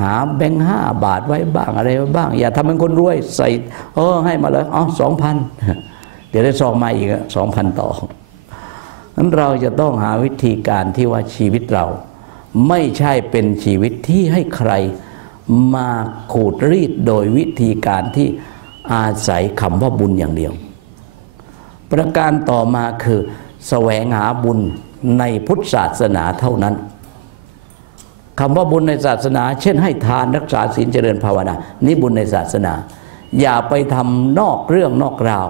หาแบงค์ห้าบาทไว้บ้างอะไรไว้บ้าง อย่าทำเป็นคนรวยใส่เออให้มาเลยอ๋อสองพันเดี๋ยวได้ซองมาอีกสองพันต่อนั้นเราจะต้องหาวิธีการที่ว่าชีวิตเรา ไม่ใช่เป็นชีวิตที่ให้ใครมาขูดรีดโดยวิธีการที่อาศัยคำว่าบุญอย่างเดียว ประการต่อมาคือแสวงหาบุญในพุทธศาสนาเท่านั้น คำว่าบุญในศาสนา เช่นให้ทานรักษาศีลเจริญภาวนา นี่บุญในศาสนา อย่าไปทำนอกเรื่องนอกราว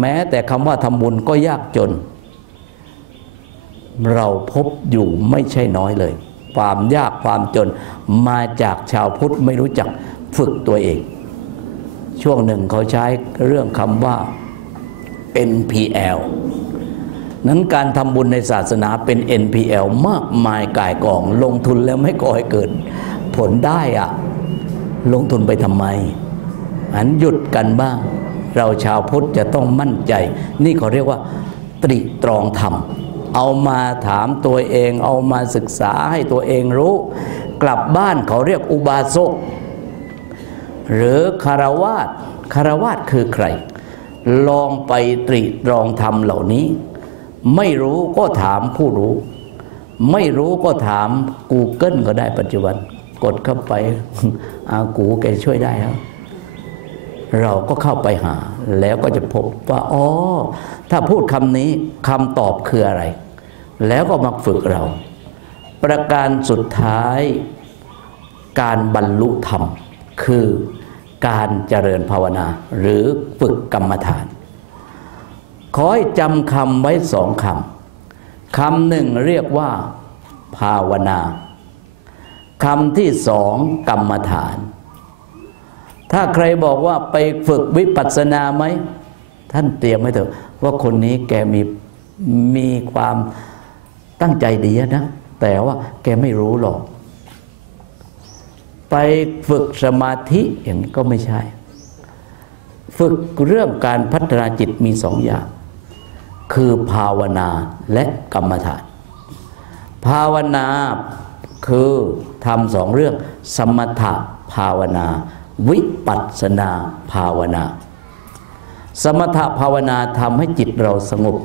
แม้แต่คำว่าทำบุญก็ยากจน เราพบอยู่ไม่ใช่น้อยเลย ความยากความจนมาจากชาวพุทธไม่รู้จักฝึกตัวเอง ช่วงหนึ่งเขาใช้เรื่องคำว่า NPL นั้นการทำบุญในศาสนาเป็น NPL มากมายกายกอง ลงทุนแล้วไม่ก่อให้เกิด ผลได้อะลงทุนไปทำไม อันหยุดกันบ้าง เราชาวพุทธจะต้องมั่นใจ นี่เขาเรียกว่า ตริตรองธรรม เอามาถามตัวเอง เอามาศึกษาให้ตัวเองรู้ กลับบ้านเขาเรียกอุบาสกหรือคารวาสคารวาสคือใคร ลองไปตริตรองธรรมเหล่านี้ ไม่รู้ก็ถามผู้รู้ ไม่รู้ก็ถาม Google ก็ได้ปัจจุบัน กดเข้าไปอากูแกช่วยได้ครับ เราก็เข้าไปหา แล้วก็จะพบว่าอ๋อถ้าพูดคำนี้คำตอบคืออะไร แล้วก็มาฝึกเรา ประการสุดท้ายการบรรลุธรรม คือการเจริญภาวนา หรือฝึกกรรมฐาน ขอให้จำคำไว้สองคำคำหนึ่งเรียกว่า ภาวนาคำที่สองกรรมฐาน ถ้าใครบอกว่าไปฝึกวิปัสสนาไหม ท่านเตรียมไว้เถอะ ว่าคนนี้แกมีมีความตั้งใจดีนะ แต่ว่าแกไม่รู้หรอก ไปฝึกสมาธิอย่างนี้ก็ไม่ใช่ ฝึกเรื่องการพัฒนาจิตมีสองอย่าง คือภาวนาและกรรมฐาน ภาวนาคือทำสองเรื่อง สมถะภาวนา วิปัสสนาภาวนา สมถะภาวนาทำให้จิตเราสงบ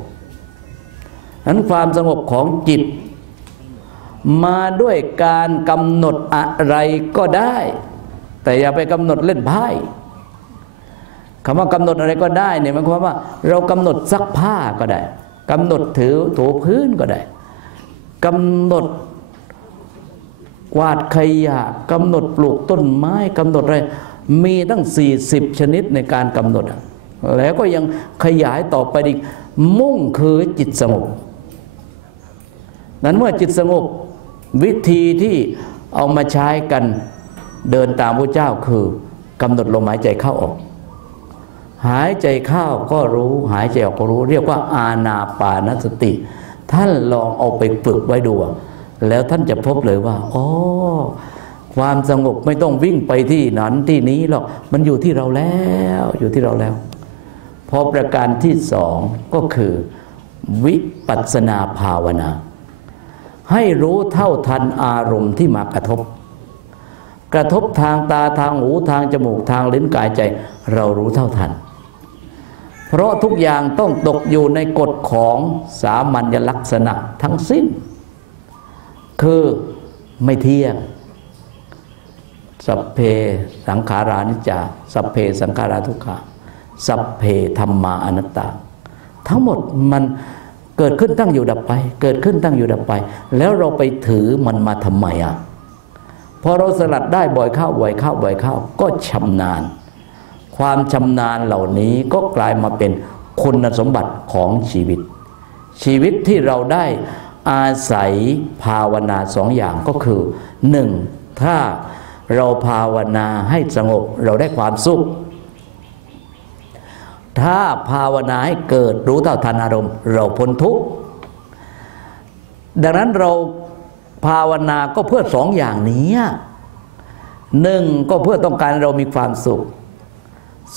นั้นความสงบของจิต มาด้วยการกำหนดอะไรก็ได้ แต่อย่าไปกำหนดเล่นไพ่ คำว่ากำหนดอะไรก็ได้เนี่ยมายความว่าเรากำหนดซักผ้าก็ได้กำหนดถือถูพื้นก็ได้กำหนดกวาดขยะกำหนดปลูกต้นไม้กำหนดอะไรมีตั้ง 40 ชนิดในการกำหนด แล้วก็ยังขยายต่อไปอีกมุ่งคือจิตสงบนั้นเมื่อจิตสงบวิธีที่เอามาใช้กันเดินตามพระเจ้าคือกำหนดลมหายใจเข้าออก หายใจเข้าก็รู้ หายใจออกก็รู้ เรียกว่าอาณาปานสติ ท่านลองเอาไปฝึกไว้ดู แล้วท่านจะพบเลยว่าอ๋อความสงบไม่ต้องวิ่งไปที่นั้นที่นี้หรอกมันอยู่ที่เราแล้วอยู่ที่เราแล้วพอประการที่สองก็คือ วิปัสสนาภาวนา ให้รู้เท่าทันอารมณ์ที่มากระทบ กระทบทางตาทางหูทางจมูกทางลิ้นกายใจ เรารู้เท่าทัน เพราะทุกอย่างต้องตกอยู่ในกฎของสามัญลักษณะทั้งสิ้น คือไม่เที่ยง สัพเพสังขารานิจจาสัพเพสังขาราทุกขาสัพเพธรรมาอนัตตา ทั้งหมดมันเกิดขึ้นตั้งอยู่ดับไป เกิดขึ้นตั้งอยู่ดับไป แล้วเราไปถือมันมาทำไมอะพอเราสลัดได้บ่อยเข้าบ่อยเข้าบ่อยเข้าก็ชำนาญ ความชำนาญเหล่านี้ก็กลายมาเป็นคุณสมบัติของชีวิต ชีวิตที่เราได้อาศัยภาวนาสองอย่างก็คือหนึ่งถ้าเราภาวนาให้สงบเราได้ความสุข ถ้าภาวนาให้เกิดรู้เท่าทันอารมณ์ เราพ้นทุกข์ ดังนั้นเราภาวนาก็เพื่อสองอย่างนี้หนึ่งก็เพื่อต้องการเรามีความสุข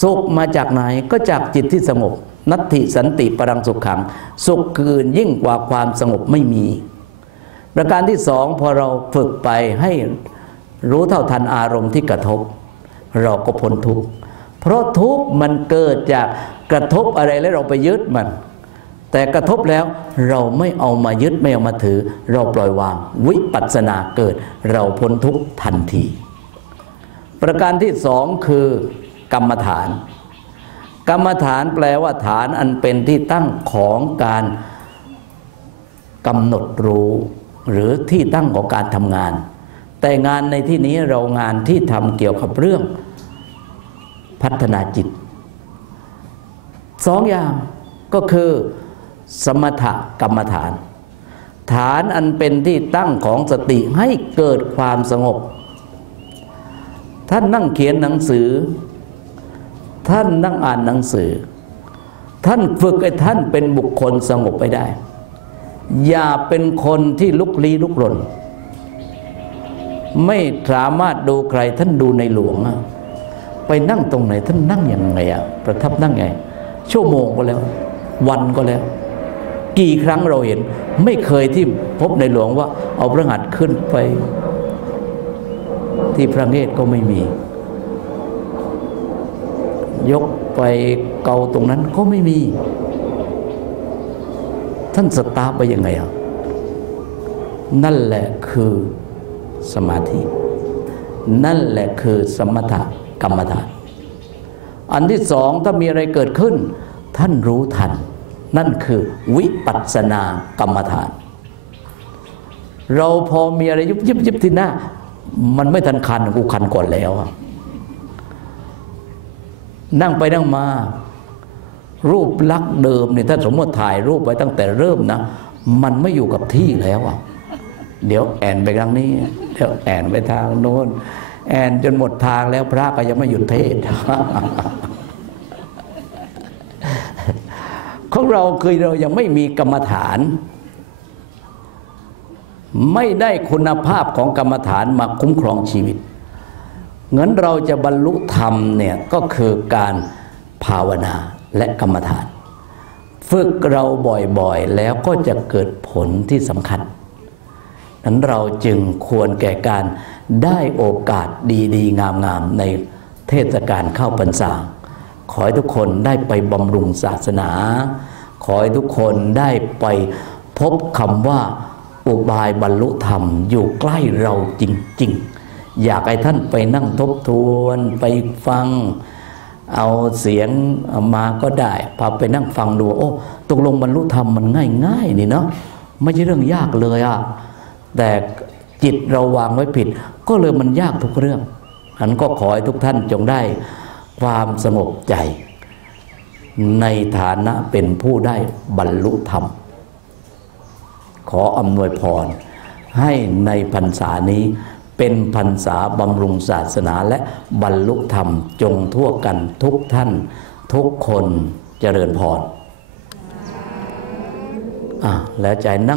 สุขมาจากไหนก็จากจิตที่สงบ นัตถิสันติปรังสุขขัง สุขคืนยิ่งกว่าความสงบไม่มี ประการที่สองพอเราฝึกไปให้รู้เท่าทันอารมณ์ที่กระทบ เราก็พ้นทุกข์เพราะทุกข์มันเกิดจากกระทบอะไรแล้วเราไปยึดมัน แต่กระทบแล้วเราไม่เอามายึดไม่เอามาถือ เราปล่อยวาง วิปัสสนาเกิด เราพ้นทุกข์ทันที ประการที่สองคือ กรรมฐาน กรรมฐานแปลว่าฐานอันเป็นที่ตั้งของการกำหนดรู้ หรือที่ตั้งของการทำงาน แต่งานในที่นี้เรางานที่ทำเกี่ยวกับเรื่อง พัฒนาจิตสองอย่างก็คือสมถกรรมฐาน ฐานอันเป็นที่ตั้งของสติให้เกิดความสงบ ท่านนั่งเขียนหนังสือ ท่านนั่งอ่านหนังสือ ท่านฝึกให้ท่านเป็นบุคคลสงบไปได้ อย่าเป็นคนที่ลุกลี้ลุกลนไม่สามารถดูใครท่านดูในหลวง ไปนั่งตรงไหนท่านนั่งยังไงอะประทับนั่งไง ชั่วโมงก็แล้ว วันก็แล้ว กี่ครั้งเราเห็น ไม่เคยที่พบในหลวงว่า เอาพระหัตถ์ขึ้นไป ที่พระเนตรก็ไม่มี ยกไปเกาตรงนั้นก็ไม่มี ท่านสตาร์ไปยังไงอะนั่นแหละคือสมาธิ นั่นแหละคือสมถกรรมฐาน อันที่สองถ้ามีอะไรเกิดขึ้น ท่านรู้ทัน นั่นคือวิปัสสนากรรมฐาน เราพอมีอะไรยุบยิบยิบที่หน้า มันไม่ทันคันกูคันก่อนแล้วอะ นั่งไปนั่งมา รูปลักษณ์เดิมเนี่ยถ้าสมมติถ่ายรูปไว้ตั้งแต่เริ่มนะ มันไม่อยู่กับที่แล้วอะเดี๋ยวแอนไปทางนี้ เดี๋ยวแอนไปทางโน้น แอนจนหมดทางแล้วพระก็ยังไม่หยุดเทศของเราคือเรายังไม่มีกรรมฐาน ไม่ได้คุณภาพของกรรมฐานมาคุ้มครองชีวิต เงั้นเราจะบรรลุธรรมเนี่ยก็คือการภาวนาและกรรมฐาน ฝึกเราบ่อยๆ แล้วก็จะเกิดผลที่สำคัญนั้นเราจึงควรแก่การได้โอกาสดีๆ งามๆ ในเทศกาลเข้าพรรษา ขอให้ทุกคนได้ไปบำรุงศาสนา ขอให้ทุกคนได้ไปพบคำว่าอุบายบรรลุธรรมอยู่ใกล้เราจริง ๆ อยากให้ท่านไปนั่งทบทวนไปฟังเอาเสียงมาก็ได้พาไปนั่งฟังดูโอ้ตกลงบรรลุธรรมมันง่ายๆนี่เนาะไม่ใช่เรื่องยากเลยอะแต่จิตเราวางไว้ผิด ก็เลยมันยากทุกเรื่องอันก็ขอให้ทุกท่านจงได้ความสงบใจ ในฐานะเป็นผู้ได้บรรลุธรรม ขออำนวยพรให้ในพรรษานี้ เป็นพรรษาบำรุงศาสนาและบรรลุธรรมจงทั่วกันทุกท่าน ทุกคนเจริญพรอะแล้วใจนั่ง